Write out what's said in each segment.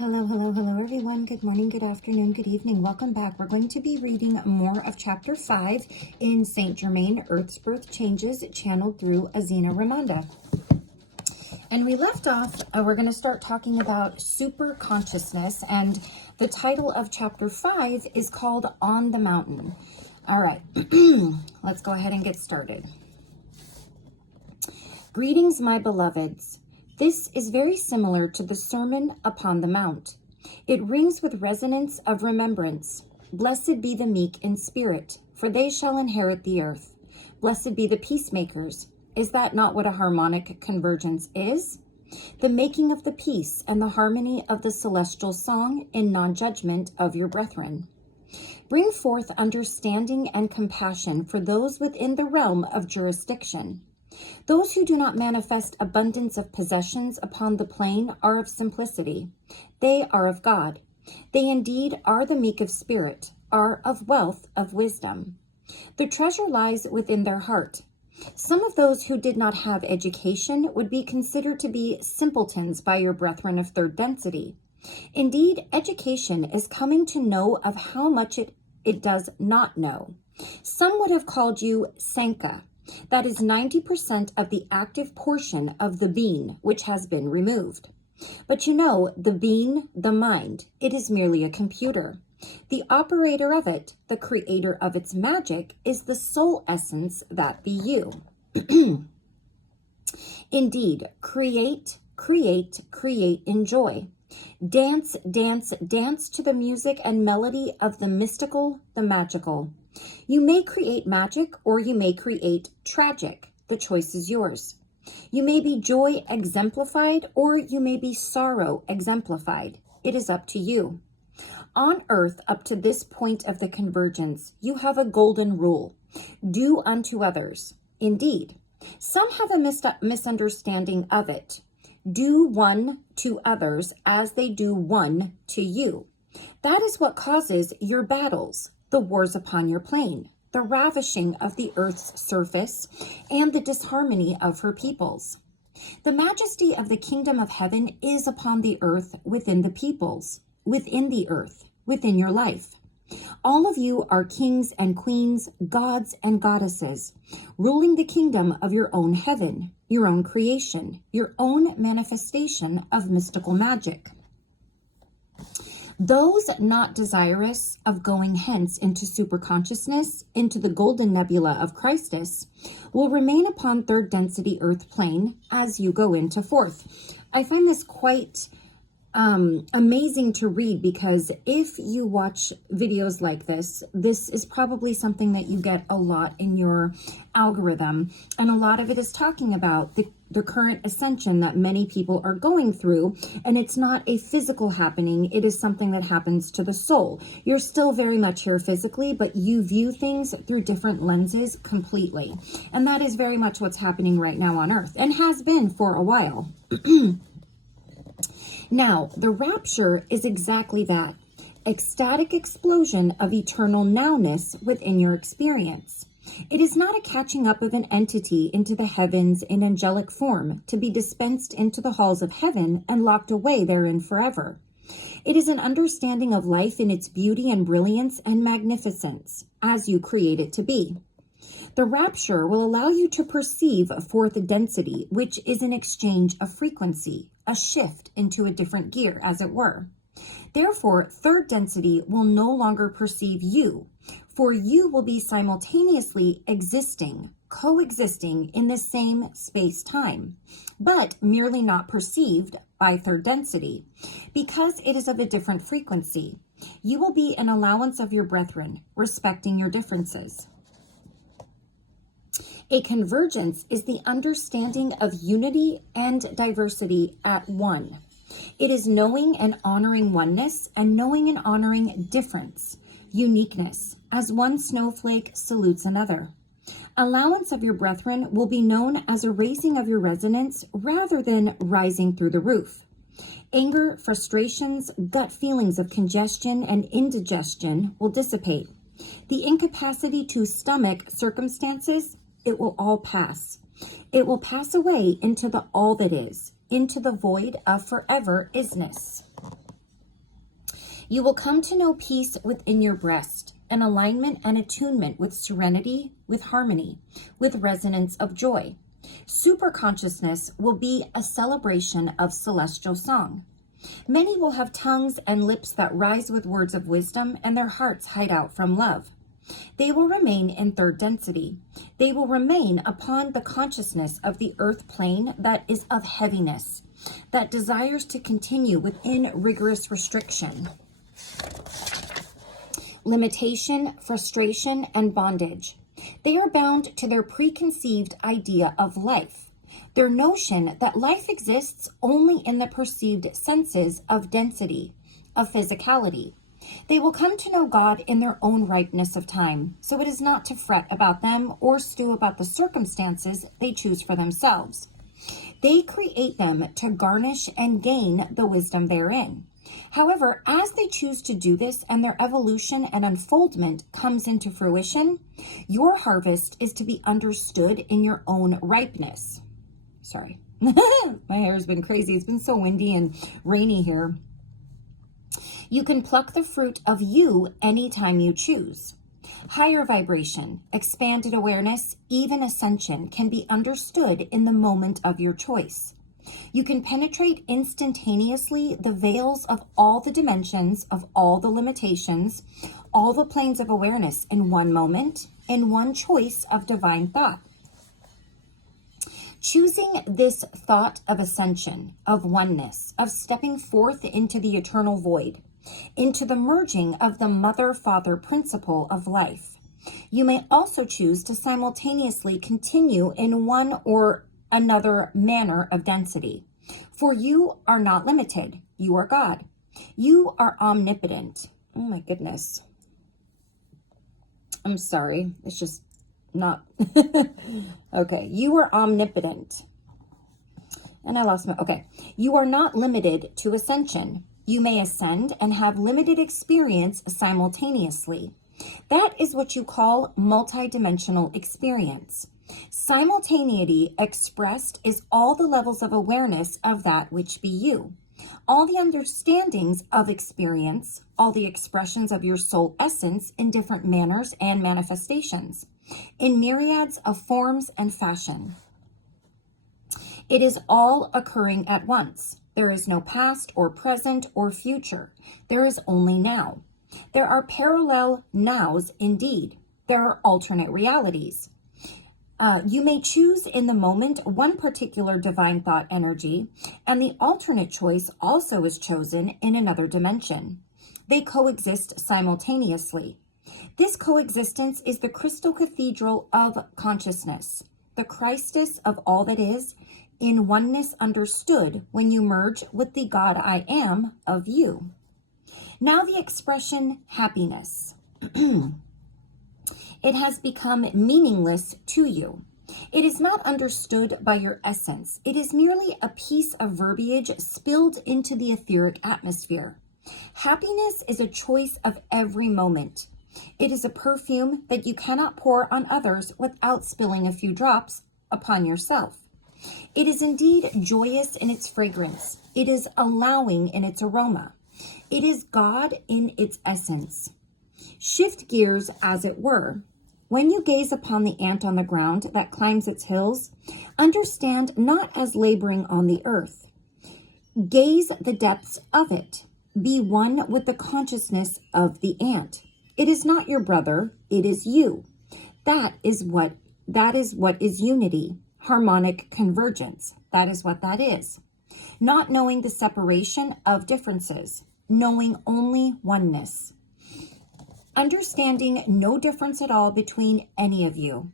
Hello, hello, hello, everyone. Good morning, good afternoon, good evening. Welcome back. We're going to be reading more of Chapter 5 in St. Germain, Earth's Birth Changes, channeled through Azena Ramanda. And we left off, we're going to start talking about super consciousness, and the title of Chapter 5 is called On the Mountain. All right, let's go ahead and get started. Greetings, my beloveds. This is very similar to the Sermon upon the Mount. It rings with resonance of remembrance. Blessed be the meek in spirit, for they shall inherit the earth. Blessed be the peacemakers. Is that not what a harmonic convergence is? The making of the peace and the harmony of the celestial song in non-judgment of your brethren. Bring forth understanding and compassion for those within the realm of jurisdiction. Those who do not manifest abundance of possessions upon the plain are of simplicity. They are of God. They indeed are the meek of spirit, are of wealth of wisdom. The treasure lies within their heart. Some of those who did not have education would be considered to be simpletons by your brethren of third density. Indeed, education is coming to know of how much it does not know. Some would have called you Sanka. That is 90% of the active portion of the being which has been removed. But you know, the being, the mind, it is merely a computer. The operator of it, the creator of its magic, is the soul essence that be you. Indeed, create, create, create in joy. Dance, dance, dance to the music and melody of the mystical, the magical. You may create magic or you may create tragic. The choice is yours. You may be joy exemplified or you may be sorrow exemplified. It is up to you. On earth, up to this point of the convergence, you have a golden rule. Do unto others. Indeed, some have a misunderstanding of it. Do one to others as they do one to you. That is what causes your battles, the wars upon your plane, the ravishing of the earth's surface, and the disharmony of her peoples. The majesty of the kingdom of heaven is upon the earth within the peoples, within the earth, within your life. All of you are kings and queens, gods and goddesses, ruling the kingdom of your own heaven, your own creation, your own manifestation of mystical magic. Those not desirous of going hence into superconsciousness, into the golden nebula of Christus, will remain upon third density earth plane as you go into fourth. I find this quite amazing to read, because if you watch videos like this is probably something that you get a lot in your algorithm, and a lot of it is talking about the current ascension that many people are going through, and it's not a physical happening, it is something that happens to the soul. You're still very much here physically, but you view things through different lenses completely, and that is very much what's happening right now on earth, and has been for a while. Now, the rapture is exactly that, ecstatic explosion of eternal nowness within your experience. It is not a catching up of an entity into the heavens in angelic form to be dispensed into the halls of heaven and locked away therein forever. It is an understanding of life in its beauty and brilliance and magnificence, as you create it to be. The rapture will allow you to perceive fourth density, which is an exchange of frequency, a shift into a different gear, as it were. Therefore, third density will no longer perceive you, for you will be simultaneously existing, coexisting in the same space-time, but merely not perceived by third density, because it is of a different frequency. You will be an allowance of your brethren, respecting your differences. A convergence is the understanding of unity and diversity at one. It is knowing and honoring oneness and knowing and honoring difference, uniqueness, as one snowflake salutes another. Allowance of your brethren will be known as a raising of your resonance rather than rising through the roof. Anger, frustrations, gut feelings of congestion and indigestion will dissipate. The incapacity to stomach circumstances, it will all pass. It will pass away into the all that is, into the void of forever isness. You will come to know peace within your breast, an alignment and attunement with serenity, with harmony, with resonance of joy. Superconsciousness will be a celebration of celestial song. Many will have tongues and lips that rise with words of wisdom, and their hearts hide out from love. They will remain in third density. They will remain upon the consciousness of the earth plane that is of heaviness, that desires to continue within rigorous restriction, limitation, frustration, and bondage. They are bound to their preconceived idea of life, their notion that life exists only in the perceived senses of density, of physicality. They will come to know God in their own ripeness of time, so it is not to fret about them or stew about the circumstances they choose for themselves. They create them to garnish and gain the wisdom therein. However, as they choose to do this and their evolution and unfoldment comes into fruition, your harvest is to be understood in your own ripeness. Sorry, my hair has been crazy. It's been so windy and rainy here. You can pluck the fruit of you anytime you choose. Higher vibration, expanded awareness, even ascension can be understood in the moment of your choice. You can penetrate instantaneously the veils of all the dimensions, of all the limitations, all the planes of awareness in one moment, in one choice of divine thought. Choosing this thought of ascension, of oneness, of stepping forth into the eternal void, into the merging of the mother-father principle of life. You may also choose to simultaneously continue in one or another manner of density. For you are not limited. You are God. You are omnipotent. Oh my goodness. I'm sorry. It's just not. Okay. You are omnipotent. And I lost my, okay. You are not limited to ascension. You may ascend and have limited experience simultaneously. That is what you call multidimensional experience. Simultaneity expressed is all the levels of awareness of that which be you. All the understandings of experience, all the expressions of your soul essence in different manners and manifestations, in myriads of forms and fashion. It is all occurring at once. There is no past or present or future. There is only now. There are parallel nows indeed. There are alternate realities. You may choose in the moment one particular divine thought energy, and the alternate choice also is chosen in another dimension. They coexist simultaneously. This coexistence is the crystal cathedral of consciousness, the Christus of all that is, in oneness understood when you merge with the God I am of you. Now the expression happiness. It has become meaningless to you. It is not understood by your essence. It is merely a piece of verbiage spilled into the etheric atmosphere. Happiness is a choice of every moment. It is a perfume that you cannot pour on others without spilling a few drops upon yourself. It is indeed joyous in its fragrance. It is allowing in its aroma. It is God in its essence. Shift gears, as it were. When you gaze upon the ant on the ground that climbs its hills, understand not as laboring on the earth. Gaze the depths of it. Be one with the consciousness of the ant. It is not your brother, it is you. That is what is unity, harmonic convergence. That is what that is. Not knowing the separation of differences, knowing only oneness. Understanding no difference at all between any of you.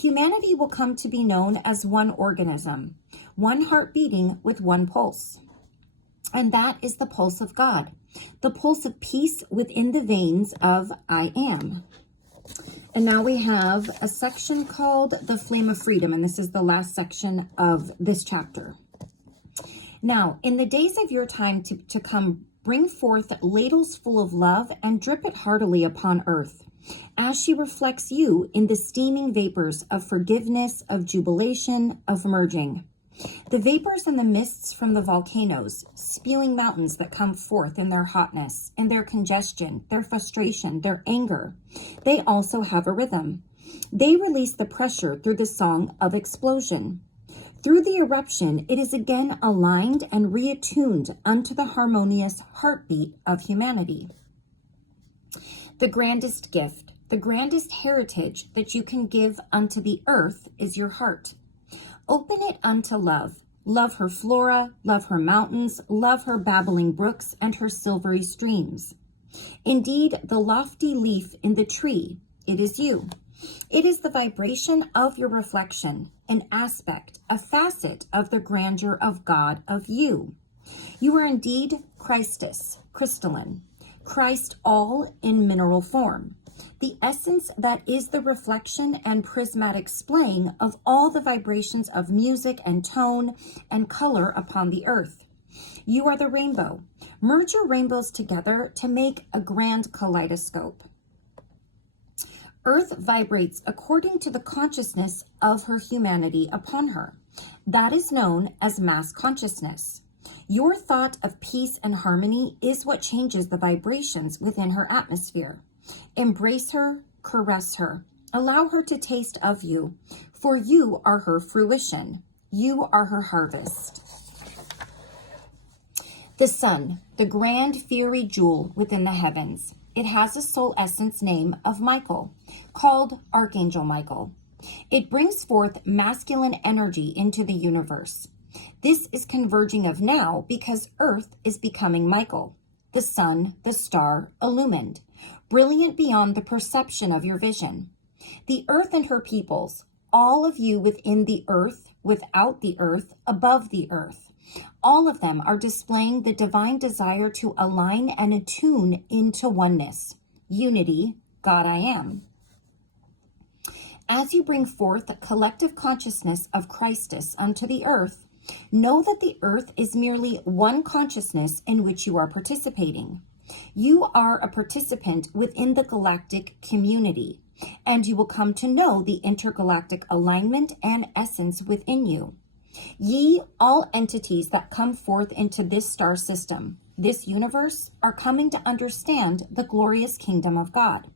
Humanity will come to be known as one organism, one heart beating with one pulse. And that is the pulse of God, the pulse of peace within the veins of I am. And now we have a section called the Flame of Freedom, and this is the last section of this chapter. Now, in the days of your time to come, bring forth ladles full of love and drip it heartily upon earth, as she reflects you in the steaming vapors of forgiveness, of jubilation, of merging. The vapors and the mists from the volcanoes, spewing mountains that come forth in their hotness, in their congestion, their frustration, their anger, they also have a rhythm. They release the pressure through the song of explosion. Through the eruption, it is again aligned and reattuned unto the harmonious heartbeat of humanity. The grandest gift, the grandest heritage that you can give unto the earth is your heart. Open it unto love. Love her flora, love her mountains, love her babbling brooks and her silvery streams. Indeed, the lofty leaf in the tree, it is you. It is the vibration of your reflection, an aspect, a facet of the grandeur of God, of you. You are indeed Christus, crystalline, Christ all in mineral form, the essence that is the reflection and prismatic splaying of all the vibrations of music and tone and color upon the earth. You are the rainbow. Merge your rainbows together to make a grand kaleidoscope. Earth vibrates according to the consciousness of her humanity upon her. That is known as mass consciousness. Your thought of peace and harmony is what changes the vibrations within her atmosphere. Embrace her, caress her, allow her to taste of you, for you are her fruition. You are her harvest. The sun, the grand fiery jewel within the heavens. It has a soul essence name of Michael, called Archangel Michael. It brings forth masculine energy into the universe. This is converging of now because Earth is becoming Michael, the sun, the star, illumined, brilliant beyond the perception of your vision. The earth and her peoples, all of you within the earth, without the earth, above the earth, all of them are displaying the divine desire to align and attune into oneness, unity, God I am. As you bring forth the collective consciousness of Christus unto the earth, know that the earth is merely one consciousness in which you are participating. You are a participant within the galactic community, and you will come to know the intergalactic alignment and essence within you. Ye, all entities that come forth into this star system, this universe, are coming to understand the glorious kingdom of God.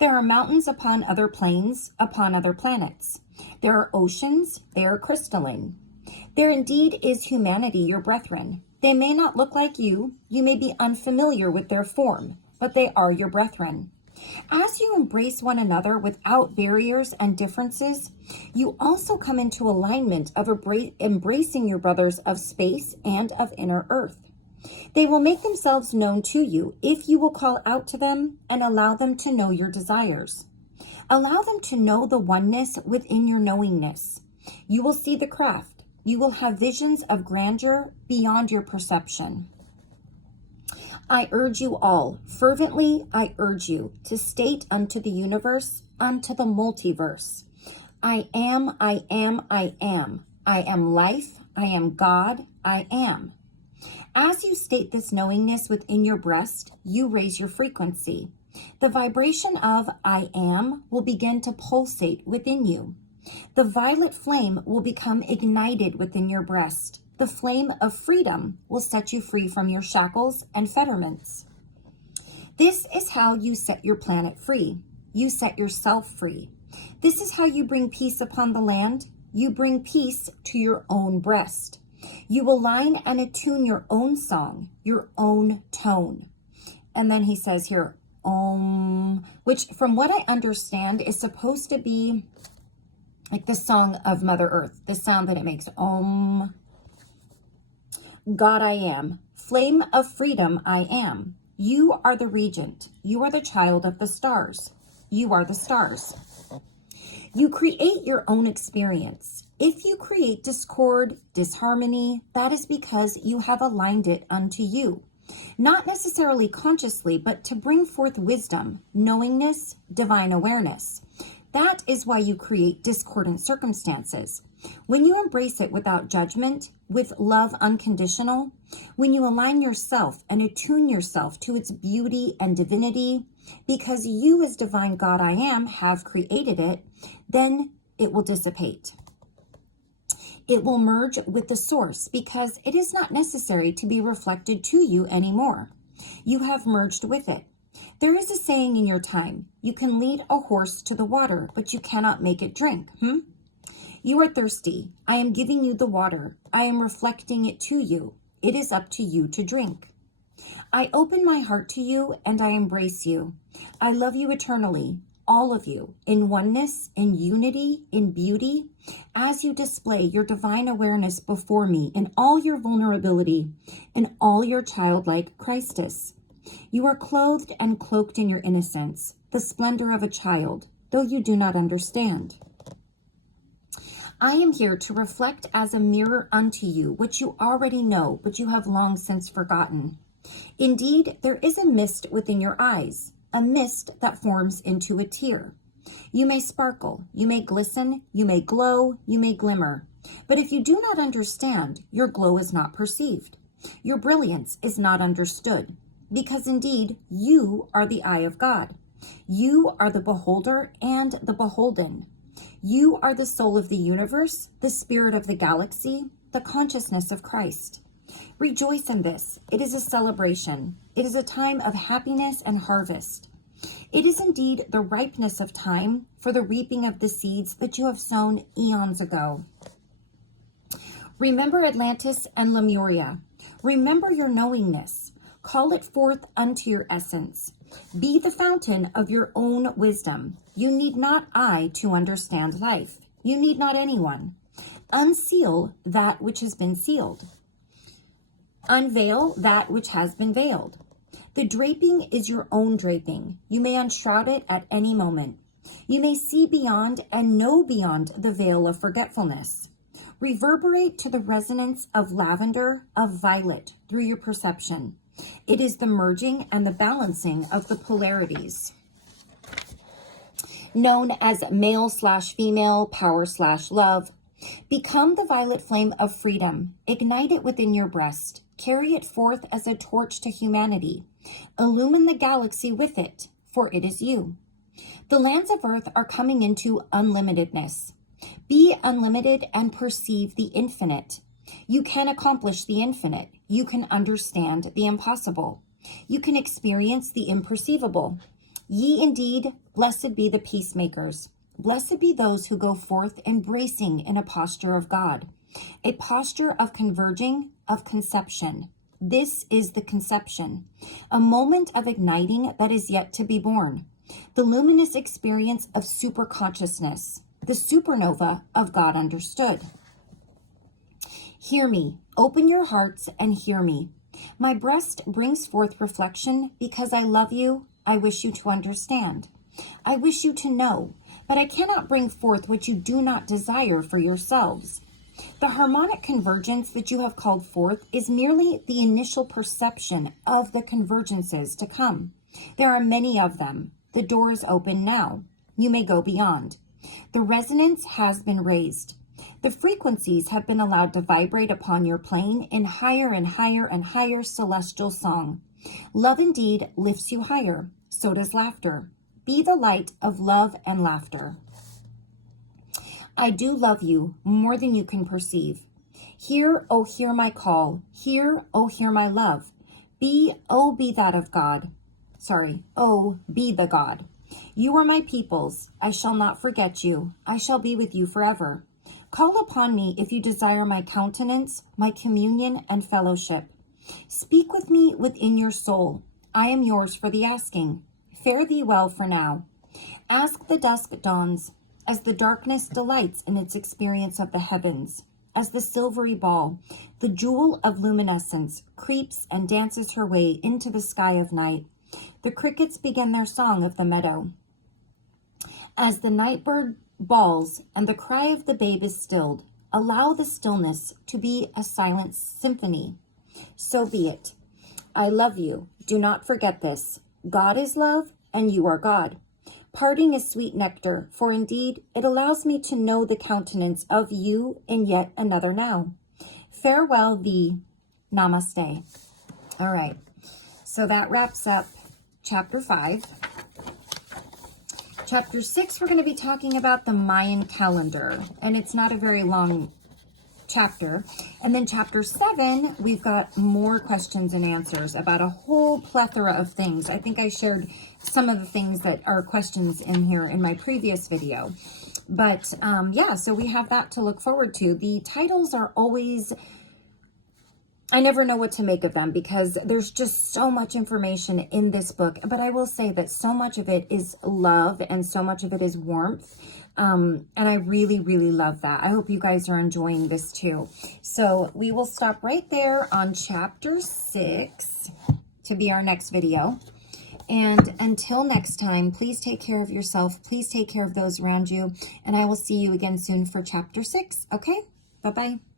There are mountains upon other planes, upon other planets. There are oceans, they are crystalline. There indeed is humanity, your brethren. They may not look like you may be unfamiliar with their form, but they are your brethren. As you embrace one another without barriers and differences, you also come into alignment of embracing your brothers of space and of inner earth. They will make themselves known to you if you will call out to them and allow them to know your desires. Allow them to know the oneness within your knowingness. You will see the craft. You will have visions of grandeur beyond your perception. I urge you all, fervently I urge you, to state unto the universe, unto the multiverse, I am, I am, I am. I am life, I am God, I am. As you state this knowingness within your breast, you raise your frequency. The vibration of I am will begin to pulsate within you. The violet flame will become ignited within your breast. The flame of freedom will set you free from your shackles and fetterments. This is how you set your planet free. You set yourself free. This is how you bring peace upon the land. You bring peace to your own breast. You align and attune your own song, your own tone. And then he says here, Om, which from what I understand is supposed to be like the song of Mother Earth, the sound that it makes, Om. God I am, flame of freedom I am. You are the regent. You are the child of the stars. You are the stars. You create your own experience. If you create discord, disharmony, that is because you have aligned it unto you. Not necessarily consciously, but to bring forth wisdom, knowingness, divine awareness. That is why you create discordant circumstances. When you embrace it without judgment, with love unconditional, when you align yourself and attune yourself to its beauty and divinity, because you as divine God I am have created it, then it will dissipate. It will merge with the source because it is not necessary to be reflected to you anymore. You have merged with it. There is a saying in your time, you can lead a horse to the water, but you cannot make it drink. You are thirsty. I am giving you the water. I am reflecting it to you. It is up to you to drink. I open my heart to you and I embrace you. I love you eternally, all of you, in oneness, in unity, in beauty, as you display your divine awareness before me in all your vulnerability, in all your childlike Christus. You are clothed and cloaked in your innocence, the splendor of a child, though you do not understand. I am here to reflect as a mirror unto you, which you already know, but you have long since forgotten. Indeed, there is a mist within your eyes, a mist that forms into a tear. You may sparkle, you may glisten, you may glow, you may glimmer. But if you do not understand, your glow is not perceived. Your brilliance is not understood, because indeed, you are the eye of God. You are the beholder and the beholden. You are the soul of the universe, the spirit of the galaxy, the consciousness of Christ. Rejoice in this. It is a celebration. It is a time of happiness and harvest. It is indeed the ripeness of time for the reaping of the seeds that you have sown eons ago. Remember Atlantis and Lemuria. Remember your knowingness. Call it forth unto your essence. Be the fountain of your own wisdom. You need not I to understand life. You need not anyone. Unseal that which has been sealed. Unveil that which has been veiled. The draping is your own draping. You may unshroud it at any moment. You may see beyond and know beyond the veil of forgetfulness. Reverberate to the resonance of lavender, of violet, through your perception. It is the merging and the balancing of the polarities, known as male/female, power/love. Become the violet flame of freedom. Ignite it within your breast. Carry it forth as a torch to humanity. Illumine the galaxy with it, for it is you. The lands of earth are coming into unlimitedness. Be unlimited and perceive the infinite. You can accomplish the infinite. You can understand the impossible. You can experience the imperceivable. Ye indeed, blessed be the peacemakers. Blessed be those who go forth embracing in a posture of God, a posture of converging, of conception. This is the conception, a moment of igniting that is yet to be born, the luminous experience of superconsciousness, the supernova of God understood. Hear me, open your hearts and hear me. My breast brings forth reflection because I love you. I wish you to understand. I wish you to know, but I cannot bring forth what you do not desire for yourselves. The harmonic convergence that you have called forth is merely the initial perception of the convergences to come. There are many of them. The door is open now. You may go beyond. The resonance has been raised. The frequencies have been allowed to vibrate upon your plane in higher and higher and higher celestial song. Love indeed lifts you higher. So does laughter. Be the light of love and laughter. I do love you more than you can perceive. Hear, oh, hear my call. Hear, oh, hear my love. Be, oh, be that of God. Oh, be the God. You are my peoples. I shall not forget you. I shall be with you forever. Call upon me if you desire my countenance, my communion, and fellowship. Speak with me within your soul. I am yours for the asking. Fare thee well for now. Ask the dusk dawns, as the darkness delights in its experience of the heavens, as the silvery ball, the jewel of luminescence, creeps and dances her way into the sky of night. The crickets begin their song of the meadow. As the nightbird bawls and the cry of the babe is stilled, allow the stillness to be a silent symphony. So be it. I love you. Do not forget this. God is love, and you are God. Parting is sweet nectar, for indeed it allows me to know the countenance of you in yet another now. Farewell thee. Namaste. All right, so that wraps up Chapter 5. Chapter 6, we're going to be talking about the Mayan calendar, and it's not a very long chapter. And then chapter 7, we've got more questions and answers about a whole plethora of things. I think I shared some of the things that are questions in here in my previous video. But yeah, so we have that to look forward to. The titles are always, I never know what to make of them because there's just so much information in this book. But I will say that so much of it is love and so much of it is warmth. And I really, really love that. I hope you guys are enjoying this too. So we will stop right there on chapter 6 to be our next video. And until next time, please take care of yourself. Please take care of those around you. And I will see you again soon for chapter 6. Okay? Bye-bye.